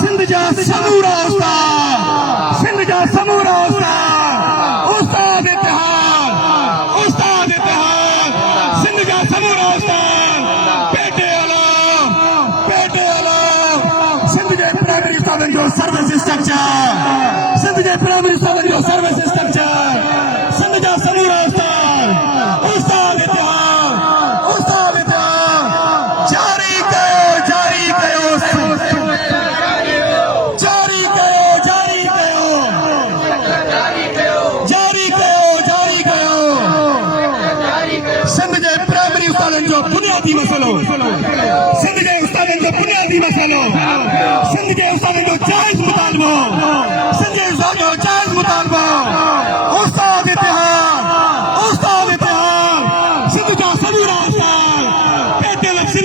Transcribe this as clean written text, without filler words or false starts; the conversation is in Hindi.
सिंध जा समूरा उस्ताद, सिंध जा समूरा उस्ताद, उस्ताद इतिहाद, उस्ताद इतिहाद, सिंध जा समूरा उस्ताद, पेटे आलम, सिंध जे प्राइमरी उस्तादन जो सर्विस स्ट्रक्चर, सिंध जे प्राइमरी उस्तादन जो सर्विस स्ट्रक्चर, सिंध जा समूरा उस्ताद, उस्ताद इतिहाद, उस्ताद इतिहाद, जारी कयो, जारी कयो, जारी कयो, जारी कयो, जारी कयो, जारी कयो, सिंध जे प्राइमरी उस्तादन जो बुनियादी मसलो, सिंध जे उस्तादन जो बुनियादी मसलो, सिंध जे उस्तादन जो जायज़ मुतालबो, सिंध जे उस्तादन जो जायज़ मुतालबो, उस्ताद इतिहाद, उस्ताद इतिहाद, सिंध जा समूरा उस्ताद, पेटे लक्ष्य